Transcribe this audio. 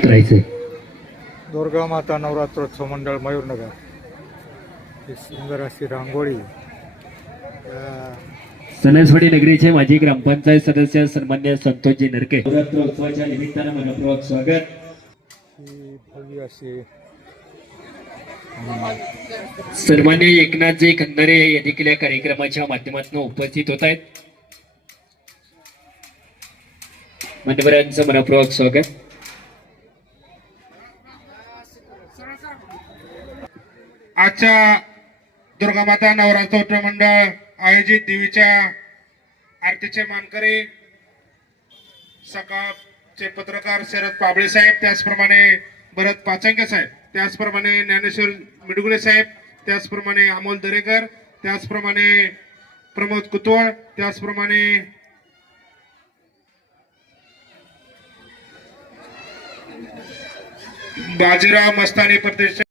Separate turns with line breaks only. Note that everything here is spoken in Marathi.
करायचंय
दुर्गा माता नवरात्रोत्सव मंडळ मयूरनगर. ही सुंदर अशी रांगोळी.
सणसवाडी नगरीचे माजी ग्रामपंचायत सदस्य सन्मान्य संतोषजी नरके. नवरात्र उत्सवाच्या निमित्तानं मनपूर्वक स्वागत.
ही भव्य अशी
सन्मान्य एकनाथजी खंदारे या देखील या कार्यक्रमाच्या माध्यमातून उपस्थित होत आहेत. मान्यवरांचं मनपूर्वक स्वागत.
आजच्या दुर्गामाता नवरात्र मंडळ आयोजित देवीच्या आरतीचे मानकरी सकाळचे पत्रकार शरद पाबळे साहेब त्याचप्रमाणे भरत पाचंके साहेब त्याचप्रमाणे ज्ञानेश्वर मिडगुळे साहेब त्याचप्रमाणे अमोल दरेकर त्याचप्रमाणे प्रमोद कुतवळ त्याचप्रमाणे બાજરા મસ્તાની પ્રદેશ